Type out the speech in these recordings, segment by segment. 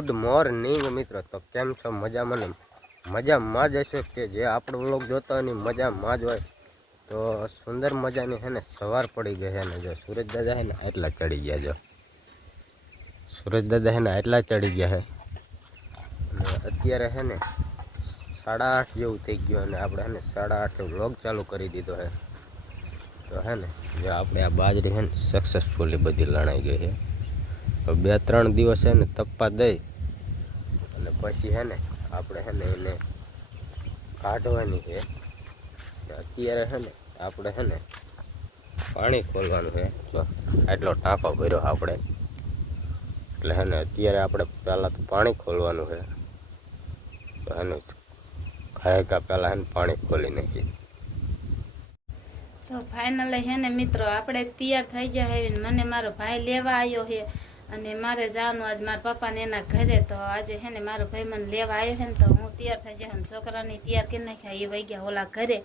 Good morning મિત્રો. તો કેમ છો? મજામાં ને મજામાં જ હશો કે જે આપણો વ્લોગ જોતા હોય ને મજામાં જ હોય. તો સુંદર મજાની છે ને સવાર પડી ગઈ છે ને જો સુરજ દાદા છે ને એટલા ચડી ગયા. જો સુરજ દાદા છે ને એટલા ચડી ગયા છે અને અત્યારે છે ને 8:30 જેવું થઈ ગયું અને આપણે છે ને 8:30 વ્લોગ ચાલુ કરી દીધો છે. તો છે ને જો આપણે આ બાજરી છે ને સક્સેસફુલી બધી લણાઈ ગઈ છે. તો 2-3 દિવસ છે ને તપવા દઈ અને પછી છે ને આપણે છે ને એને કાઢવાની છે. અત્યારે છે ને આપણે છે ને પાણી ખોલવાનું છે. જો આટલો ટાંકો ભર્યો આપણે એટલે છે ને અત્યારે આપણે પહેલાં તો પાણી ખોલવાનું છે. તો એને ખાયકા પહેલાં છે ને પાણી ખોલી નાખીએ. તો ફાઇનલી હે ને મિત્રો આપણે તૈયાર થઈ ગયા હે. મને મારો ભાઈ લેવા આવ્યો છે અને મારે જવાનું આજ મારા પપ્પાને એના ઘરે. તો આજે હે ને મારો ભાઈ મને લેવા આવ્યો છે ને તો હું તૈયાર થઈ જાય છોકરાને તૈયાર કરી નાખ્યા. એ વહી ગયા ઓલા ઘરે.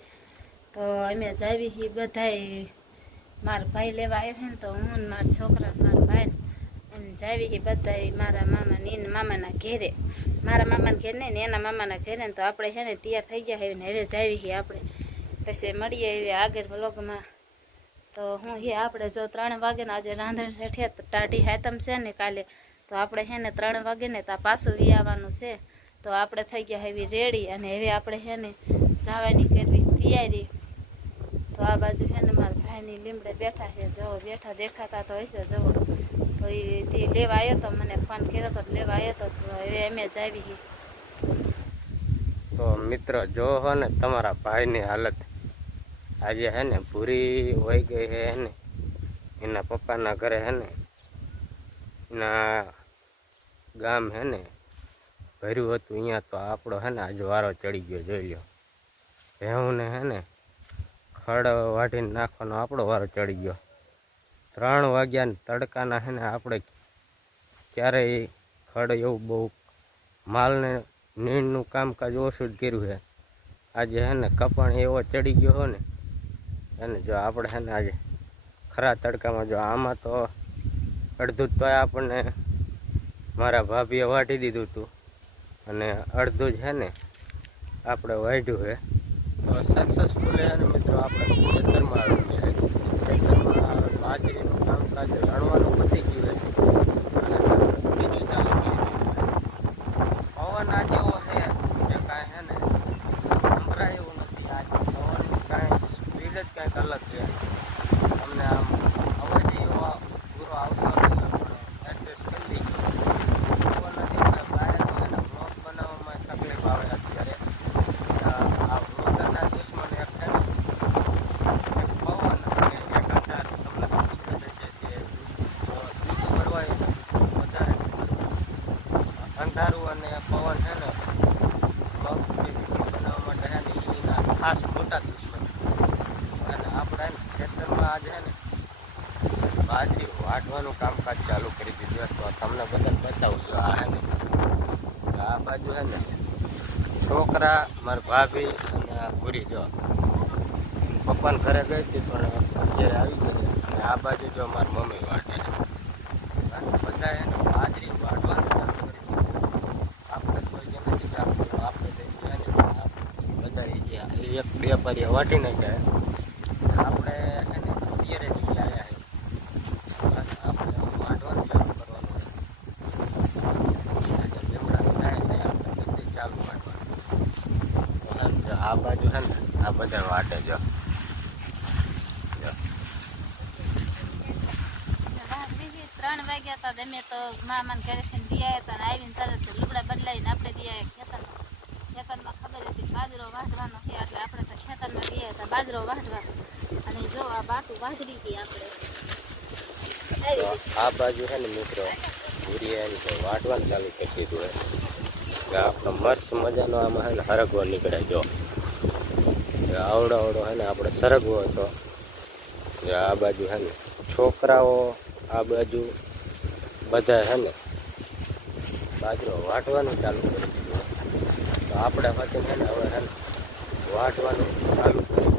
તો અમે જાવી હી બધાય મારા ભાઈ લેવા આવ્યો છે ને તો હું ને મારા છોકરા મારા ભાઈ એમ જાવી હી બધાય મારા મામાને એને મામાના ઘેરે. મારા મામાના ઘેર નહીં ને એના મામાના ઘેરે. ને તો આપણે છે ને તૈયાર થઈ ગયા છે ને હવે જાવી હી આપણે. પછી મળીએ એવી આગળ વ્લોગમાં. તો હું હે આપણે જો 3 વાગે ને આજે રાંધણ શેઠે ટાઢી હાતમ છે ને કાલે. તો આપણે હે ને 3 વાગે ને ત્યાં પાછું વી આવવાનું છે. તો આપણે થઈ ગયા એવી રેડી અને હવે આપણે હે ને જવાની કરવી તૈયારી. તો આ બાજુ હે ને મારા ભાઈની લીમડે બેઠા છે. જો બેઠા દેખાતા તો હશે. જવો તો એ લેવા આવ્યો તો મને ફોન કર્યો તો લેવા આવ્યો તો હવે અમે જાવી. તો મિત્રો જો હો ને તમારા ભાઈની હાલત આજે હે ને પૂરી હોઈ ગઈ છે ને એના પપ્પાના ઘરે હે ને એના ગામ હે ને ભર્યું હતું અહીંયા. તો આપણો હે ને આજે વારો ચડી ગયો. જોઈ લો ભેહુંને હે ને ખડ વાઢીને નાખવાનો આપણો વારો ચડી ગયો. 3 વાગ્યા તડકાના હે ને આપણે ક્યારેય ખડ એવું બહુ માલને નીણનું કામકાજ ઓછું જ કર્યું છે. આજે હે ને કપાણ એવો ચડી ગયો હો ને અને જો આપણે હે ને આજે ખરા તડકામાં જો આમાં તો અડધું તોય આપણને મારા ભાભીએ વાટી દીધું હતું અને અડધું જ હે ને આપણે વાઢ્યું છે. તો સક્સેસફુલ અને મિત્રો આપણે ખેતરમાં બાજરીનું કામકાજ રણવાનું પતી ગયું છે. બીજું ચાલુ પવન આજે એવો છે કે કાંઈ હે ને સંભળાય એવું નથી. આજે પવનની કાંઈ સ્પીડ જ કાંઈક અલગ છે. તમને આમ અવાજ એવો પૂરો આવતો નથી પણ એડજસ્ટ કરી લઈ પવન નથી એટલે બહાર છે ને બ્લોગ બનાવવામાં તકલીફ આવે. અત્યારે આ બ્લોગરના દુશ્મન એક છે ને એક પવન અને એક અંધાર. તમને ખબર છે કે બીજું કરવાય વધારે અંધારું અને પવન છે ને બ્લોગ બનાવવા માટે છે ને એના ખાસ મોટા દુશ્મન. અને આપણે ખેતરમાં આજે છે ને બાજરી વાટવાનું કામકાજ ચાલુ કરી દીધું. તો તમને બધા બતાવું છું. આ હે ને આ બાજુ છે ને છોકરા મારા ભાભી અને આ પૂરી જો પપ્પાને ઘરે ગઈ હતી પણ અત્યારે આવી ગઈ. અને આ બાજુ જો મારી મમ્મી વાટે છે. બધા એને બાજરી વાટવાનું ચાલુ કરી દીધું. આપણે કોઈ જે નથી ચાલતું આપણે બધા એક બે પારિયા વાટી નાખ્યા. આપણે એને અત્યારે જ આવ્યા છે. આપણે વાટવાનું ચાલુ કરવાનું. લીમડા થાય છે આપણે બધી ચાલુ વાટવાનું. આ બાજુ છે ને આ બધા વાટે જો 3 વાગ્યા હતા અમે તો મામાને ઘરેથી બિયા હતા ને આવીને તરત લુગડા બદલાવીને આપણે બિયા ખેતરમાં ખબર હતી બાજરો વાઢવાનો છે એટલે આપણે તો ખેતરમાં બિયા હતા બાજરો વાઢવા. અને જો આ બાટું વાઢવી હતી આપણે. આ બાજુ છે ને મિત્રો પૂરી વાટવાનું ચાલુ કરી દીધું છે. આપણો મસ્ત મજાનો આમાં છે ને હરગવો નીકળે. જો આવડો છે ને આપણે સરગવો હતો. આ બાજુ છે ને છોકરાઓ આ બાજુ બધા છે ને બાજરો વાટવાનું ચાલુ કરી દીધું. તો આપણે પછી છે ને હવે છે ને વાટવાનું ચાલુ કરી